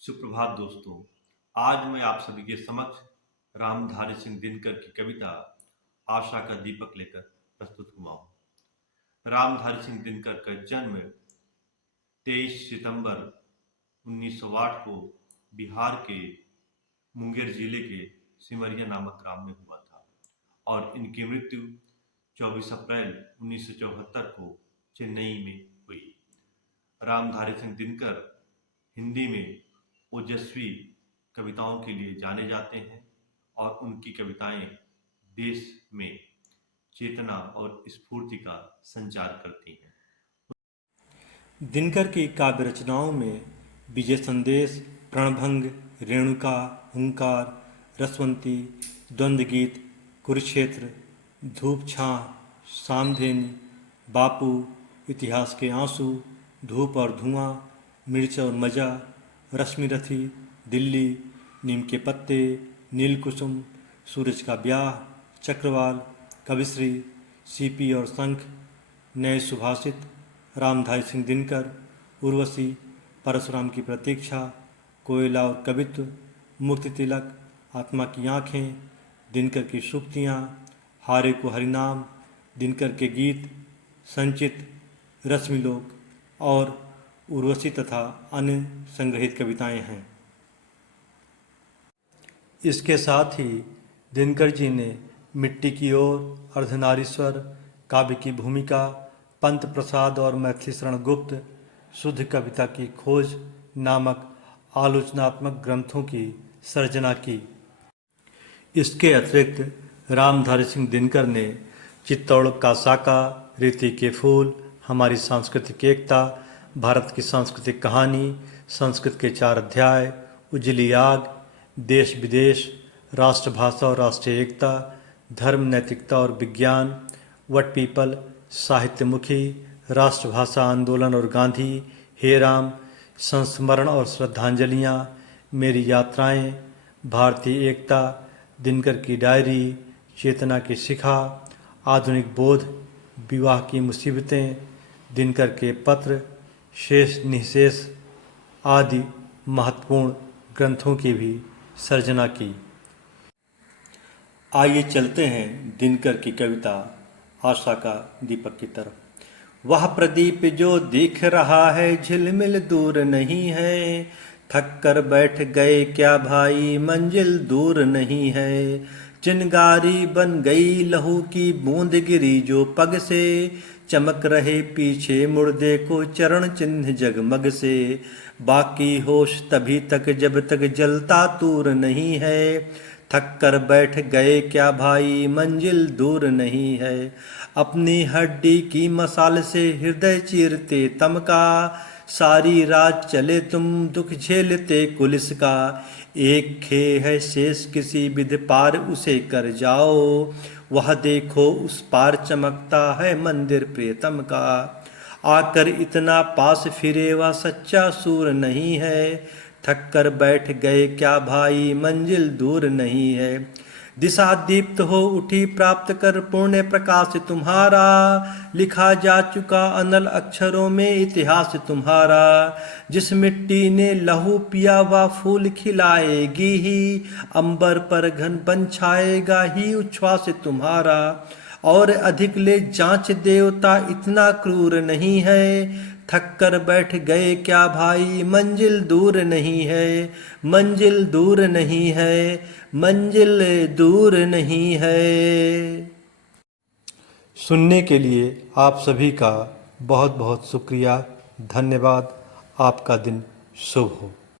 सुप्रभात दोस्तों। आज मैं आप सभी के समक्ष रामधारी सिंह दिनकर की कविता आशा का दीपक लेकर प्रस्तुत हुआ हूँ। रामधारी सिंह दिनकर का जन्म 23 सितंबर 1908 को बिहार के मुंगेर जिले के सिमरिया नामक ग्राम में हुआ था और इनकी मृत्यु 24 अप्रैल 1974 को चेन्नई में हुई। रामधारी सिंह दिनकर हिंदी में ओजस्वी कविताओं के लिए जाने जाते हैं और उनकी कविताएं देश में चेतना और स्फूर्ति का संचार करती हैं। दिनकर की काव्य रचनाओं में विजय संदेश, प्रणभंग, रेणुका, हुंकार, रसवंती, द्वंद्व गीत, कुरुक्षेत्र, धूप छां, सामधेनी, बापू, इतिहास के आंसू, धूप और धुआं, मिर्च और मजा, रश्मिरथी, दिल्ली, नीम के पत्ते, नीलकुसुम, सूरज का ब्याह, चक्रवाल, कविश्री, सीपी और शंख, नए सुभाषित, रामधारी सिंह दिनकर, उर्वशी, परशुराम की प्रतीक्षा, कोयला और कवित्व, मुक्ति तिलक, आत्मा की आँखें, दिनकर की सूक्तियाँ, हारे को हरिनाम, दिनकर के गीत, संचित, रश्मिलोक और उर्वशी तथा अन्य संग्रहित कविताएं हैं। इसके साथ ही दिनकर जी ने मिट्टी की ओर, अर्धनारीश्वर, काव्य की भूमिका, पंत प्रसाद और मैथिली शरण गुप्त, शुद्ध कविता की खोज नामक आलोचनात्मक ग्रंथों की सर्जना की। इसके अतिरिक्त रामधारी सिंह दिनकर ने चित्तौड़ का साका, रीति के फूल, हमारी सांस्कृतिक एकता, भारत की सांस्कृतिक कहानी, संस्कृत के 4 अध्याय, उजली आग, देश विदेश, राष्ट्रभाषा और राष्ट्रीय एकता, धर्म, नैतिकता और विज्ञान, वट पीपल, साहित्यमुखी, राष्ट्रभाषा आंदोलन और गांधी, हे राम, संस्मरण और श्रद्धांजलियाँ, मेरी यात्राएं, भारतीय एकता, दिनकर की डायरी, चेतना की शिखा, आधुनिक बोध, विवाह की मुसीबतें, दिनकर के पत्र, शेष निःशेष आदि महत्वपूर्ण ग्रंथों की भी सर्जना की। आइए चलते हैं दिनकर की कविता आशा का दीपक की तरफ। वह प्रदीप जो दिख रहा है झिलमिल दूर नहीं है, थक कर बैठ गए क्या भाई मंजिल दूर नहीं है, चिंगारी बन गई लहू की बूंद गिरी जो पग से, चमक रहे पीछे मुड़ देखो चरण चिन्ह जगमग से, बाकी होश तभी तक जब तक जलता तूर नहीं है, थक कर बैठ गए क्या भाई मंजिल दूर नहीं है, अपनी हड्डी की मसाल से हृदय चीरते तम का, सारी रात चले तुम दुख झेलते कुलिस का, एक खे है शेष किसी विध पार उसे कर जाओ, वह देखो उस पार चमकता है मंदिर प्रियतम का, आकर इतना पास फिरे वह सच्चा सूर नहीं है, थक कर बैठ गए क्या भाई मंजिल दूर नहीं है, दिशा दीप्त हो उठी प्राप्त कर पुण्य प्रकाश तुम्हारा, लिखा जा चुका अनल अक्षरों में इतिहास तुम्हारा, जिस मिट्टी ने लहू पिया वह फूल खिलाएगी ही, अंबर पर घन बन छाएगा ही उच्छ्वास तुम्हारा, और अधिक ले जांच देवता इतना क्रूर नहीं है, थक कर बैठ गए क्या भाई मंजिल दूर नहीं है, मंजिल दूर नहीं है, मंजिल दूर नहीं है। सुनने के लिए आप सभी का बहुत बहुत शुक्रिया, धन्यवाद। आपका दिन शुभ हो।